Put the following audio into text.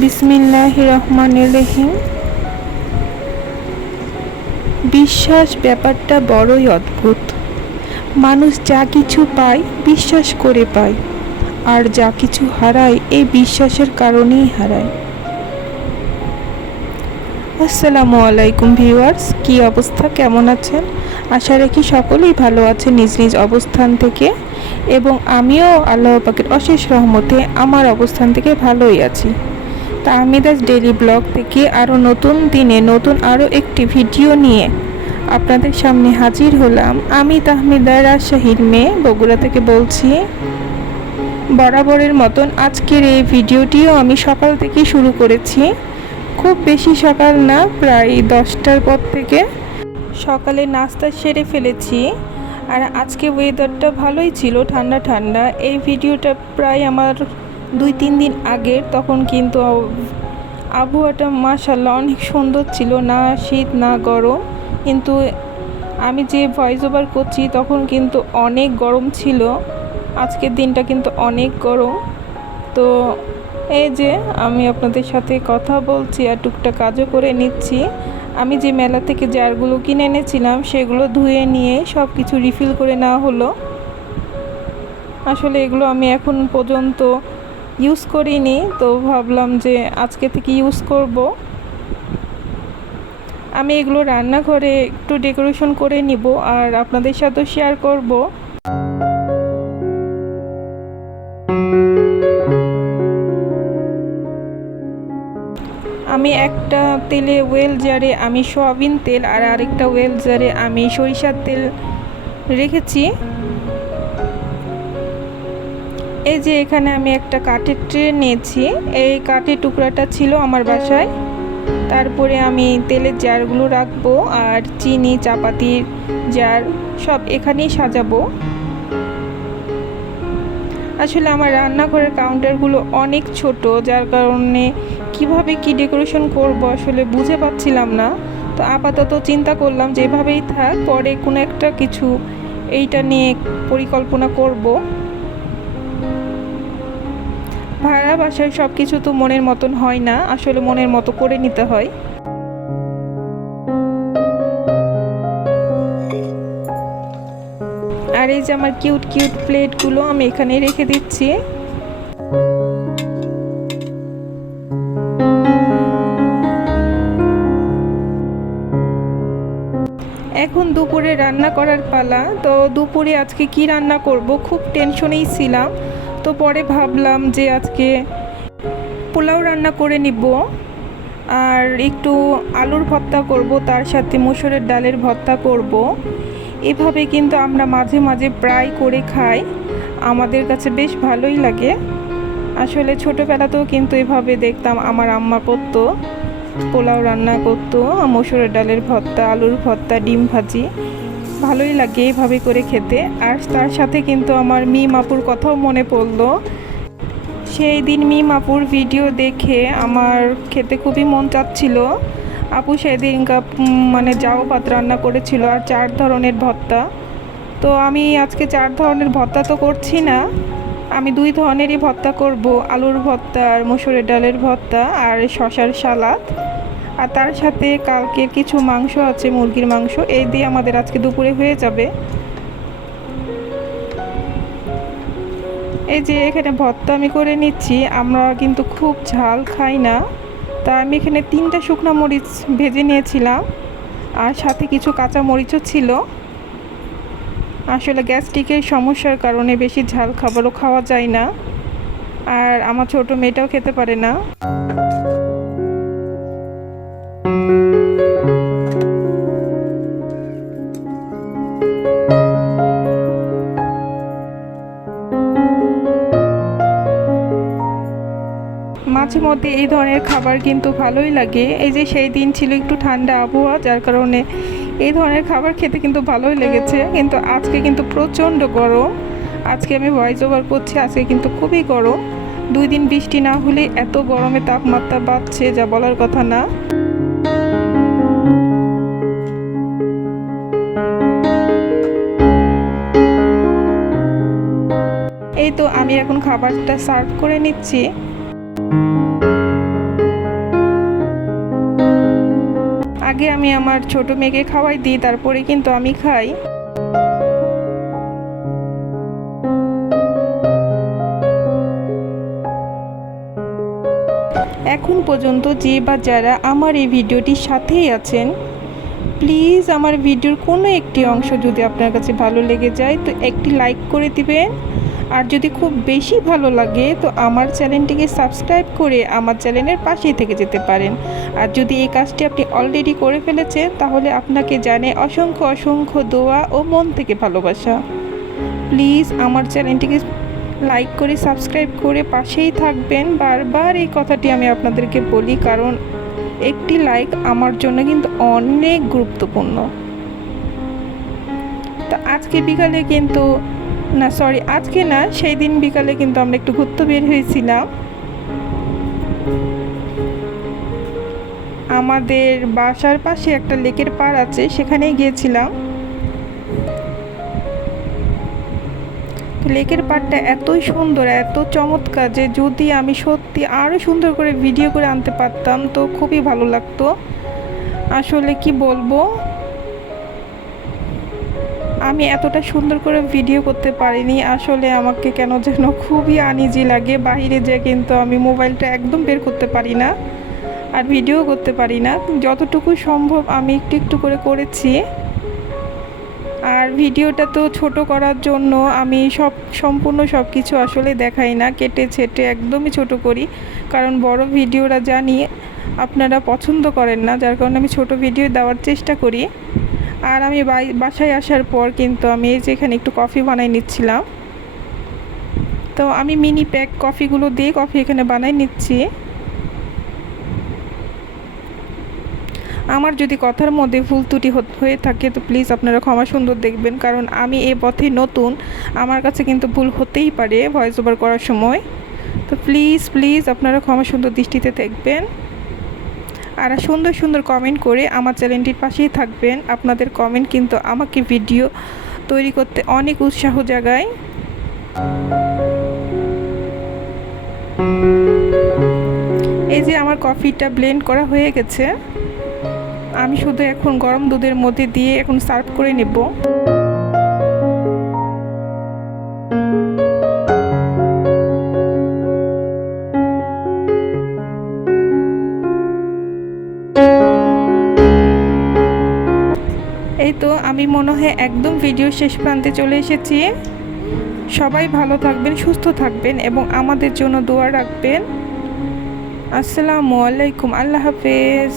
বিসমিল্লাহ রহমান রহিম। বিশ্বাস ব্যাপারটা বড়ই অদ্ভুত। মানুষ যা কিছু পায়, বিশ্বাস করে পায়। আর যা কিছু হারায়, এই বিশ্বাসের কারণেই হারায়। আসসালামু আলাইকুম ভিউয়ার্স, কি অবস্থা? কেমন আছেন? আশা রাখি সকলেই ভালো আছে নিজ নিজ অবস্থান থেকে। এবং আমিও আল্লাহ পাকের অশেষ রহমতে আমার অবস্থান থেকে ভালোই আছি। তা আমিদাস ডেলি ব্লগ থেকে আরও নতুন দিনে নতুন আরও একটি ভিডিও নিয়ে আপনাদের সামনে হাজির হলাম। আমি তাহমিদা রাজশাহীর মেয়ে, বগুড়া থেকে বলছি, বরাবরের মতন আজকের এই ভিডিওটিও আমি সকাল থেকে শুরু করেছি। খুব বেশি সকাল না, প্রায় দশটার পর থেকে। সকালে নাস্তা সেরে ফেলেছি, আর আজকে ওয়েদারটা ভালোই ছিল, ঠান্ডা ঠান্ডা। এই ভিডিওটা প্রায় আমার দুই তিন দিন আগের তখন কিন্তু আবহাওয়াটা মাশাল্লাহ অনেক সুন্দর ছিল, না শীত, না গরম। কিন্তু আমি যে ভয়েস ওভার করছি তখন কিন্তু অনেক গরম ছিল। আজকের দিনটা কিন্তু অনেক গরম। তো এই যে আমি আপনাদের সাথে কথা বলছি আর টুকটাক কাজও করে নিচ্ছি। আমি যে মেলা থেকে জারগুলো কিনে এনেছিলাম সেগুলো ধুয়ে নিয়ে সব কিছু রিফিল করে নেওয়া হলো। আসলে এগুলো আমি এখন পর্যন্ত ইউজ করিনি, তো ভাবলাম যে আজকে থেকে ইউজ করব। আমি এগুলো রান্নাঘরে একটু ডেকোরেশন করে নিব আর আপনাদের সাথেও শেয়ার করব। আমি একটা তেলে ওয়েল জারে আমি সয়াবিন তেল আর আরেকটা ওয়েল জারে আমি সরিষার তেল রেখেছি। এই যে এখানে আমি একটা কাঠের ট্রে নিয়েছি। এই কাঠের টুকরাটা ছিল আমার বাসায়। তারপরে আমি তেলের জারগুলো রাখব আর চিনি, চাপাতির জার সব এখানেই সাজাবো। আসলে আমার রান্নাঘরের কাউন্টারগুলো অনেক ছোট, যার কারণে কীভাবে কি ডেকোরেশন করব আসলে বুঝে পাচ্ছিলাম না। তো আপাতত চিন্তা করলাম যেভাবেই থাক, পরে কোনো একটা কিছু এইটা নিয়ে পরিকল্পনা করব। ভাড়া বাসায় সব কিছু তো মনের মতন হয় না, আসলে মনের মতো করে নিতে হয়। আর এই যে আমার কিউট কিউট প্লেটগুলো আমি এখানে রেখে দিচ্ছি। এখন দুপুরে রান্না করার পালা, তো দুপুরে আজকে কি রান্না করব খুব টেনশনেই ছিলাম। তো পরে ভাবলাম যে আজকে পোলাও রান্না করে নিব। আর একটু আলুর ভর্তা করব, তার সাথে মুসুরের ডালের ভর্তা করব। এভাবে কিন্তু আমরা মাঝে মাঝে প্রায় করে খাই। আমাদের কাছে বেশ ভালোই লাগে। আসলে ছোটোবেলাতেও কিন্তু এভাবে দেখতাম আমার আম্মা করতো, পোলাও রান্না করতো, মসুরের ডালের ভর্তা, আলুর ভর্তা, ডিম ভাজি। ভালোই লাগে এভাবে করে খেতে। আর তার সাথে কিন্তু আমার মি মাপুর কথাও মনে পড়ল। সেই দিন মি মাপুর ভিডিও দেখে আমার খেতে খুবই মন চাচ্ছিল। আপু সেদিন মানে যাও ভাত রান্না করেছিল আর চার ধরনের ভর্তা। তো আমি আজকে চার ধরনের ভর্তা তো করছি না। আমি দুই ধরনেরই ভর্তা করব, আলুর ভর্তা আর মসুরের ডালের ভর্তা আর শশার সালাদ। আর তার সাথে কালকের কিছু মাংস আছে, মুরগির মাংস। এই দিয়ে আমাদের আজকে দুপুরে হয়ে যাবে। এই যে এখানে ভর্তা আমি করে নিচ্ছি, আমরা কিন্তু খুব ঝাল খাই না। তা আমি এখানে তিনটা শুকনো মরিচ ভেজে নিয়েছিলাম, আর সাথে কিছু কাঁচা মরিচও ছিল। আসলে গ্যাস্ট্রিকের সমস্যার কারণে বেশি ঝাল খাবারও খাওয়া যায় না, আর আমার ছোট মেয়েটাও খেতে পারে না। মাঝে মধ্যে এই ধরনের খাবার কিন্তু ভালোই লাগে। এই যে সেই দিন ছিল একটু ঠান্ডা আবহাওয়া, যার কারণে এই ধরনের খাবার খেতে কিন্তু ভালোই লেগেছে। কিন্তু আজকে কিন্তু প্রচণ্ড গরম। আজকে আমি ভয়েস ওভার করছি, আজকে কিন্তু খুবই গরম। দুই দিন বৃষ্টি না হলে এত গরমে তাপমাত্রা বাড়ছে, যা বলার কথা না। এই তো আমি এখন খাবারটা সার্ভ করে নিচ্ছি। আগে আমি আমার ছোট মেয়েকে খাওয়াই দিই তারপরে কিন্তু আমি খাই। এখন পর্যন্ত যে বা যারা আমার এই ভিডিওটির সাথেই আছেন প্লিজ আমার ভিডিওর কোনো একটি অংশ যদি আপনার কাছে ভালো লেগে যায়, তো একটি লাইক করে দিবেন। আর যদি খুব বেশি ভালো লাগে, তো আমার চ্যানেলটিকে সাবস্ক্রাইব করে আমার চ্যানেলের পাশেই থেকে যেতে পারেন। আর যদি এই কাজটি আপনি অলরেডি করে ফেলেছেন, তাহলে আপনাকে জানে অসংখ্য অসংখ্য দোয়া ও মন থেকে ভালোবাসা। প্লিজ আমার চ্যানেলটিকে লাইক করে সাবস্ক্রাইব করে পাশেই থাকবেন। বারবার এই কথাটি আমি আপনাদেরকে বলি, কারণ একটি লাইক আমার জন্য কিন্তু অনেক গুরুত্বপূর্ণ। তো আজকে বিকালে কিন্তু, না সরি আজকে না, সেই দিন বিকালে কিন্তু আমরা একটু ঘুরতে বের হয়েছিলাম। আমাদের বাসার পাশে একটা লেকের পাড় আছে, সেখানেই গিয়েছিলাম। লেকের পাড়টা এতই সুন্দর, এত চমৎকার যে যদি আমি সত্যি আরও সুন্দর করে ভিডিও করে আনতে পারতাম তো খুবই ভালো লাগতো। আসলে কি বলব? আমি এতটা সুন্দর করে ভিডিও করতে পারিনি, আসলে আমাকে কেন যেন খুবই আনিজি লাগে। বাইরে যে কিন্তু আমি মোবাইলটা একদম বের করতে পারি না আর ভিডিও করতে পারি না। যতটুকু সম্ভব আমি একটু একটু করে করেছি। ভিডিওটা তো ছোট করার জন্য আমি সব, সম্পূর্ণ সব কিছু আসলে দেখাই না। কেটে ছেটে একদমই ছোট করি। কারণ বড় ভিডিওরা জানি আপনারা পছন্দ করেন না, যার কারণে আমি ছোট ভিডিও দেওয়ার চেষ্টা করি। আর আমি বাসায় আসার পর কিন্তু আমি এই যে এখানে একটু কফি বানাই নিচ্ছিলাম। তো আমি মিনি প্যাক কফিগুলো দিয়ে কফি এখানে বানাই নিচ্ছি। আমার যদি কথার মধ্যে ভুল ত্রুটি হয়ে থাকে, তো প্লিজ আপনারা ক্ষমা সুন্দর দেখবেন। কারণ আমি এ পথে নতুন। আমার কাছে কিন্তু ভুল হতেই পারে ভয়েস ওভার করার সময়। তো প্লিজ প্লিজ আপনারা ক্ষমা সুন্দর দৃষ্টিতে দেখবেন। আর সুন্দর সুন্দর কমেন্ট করে আমার চ্যানেলটির পাশেই থাকবেন। আপনাদের কমেন্ট কিন্তু আমাকে ভিডিও তৈরি করতে অনেক উৎসাহ জাগায়। এই যে আমার কফিটা ব্লেন্ড করা হয়ে গেছে। আমি শুধু এখন গরম দুধের মধ্যে দিয়ে এখন সার্ভ করে নেব। এই তো আমি মনে হয় একদম ভিডিও শেষ প্রান্তে চলে এসেছি। সবাই ভালো থাকবেন, সুস্থ থাকবেন এবং আমাদের জন্য দোয়া রাখবেন। আসসালামু আলাইকুম, আল্লাহ হাফেজ।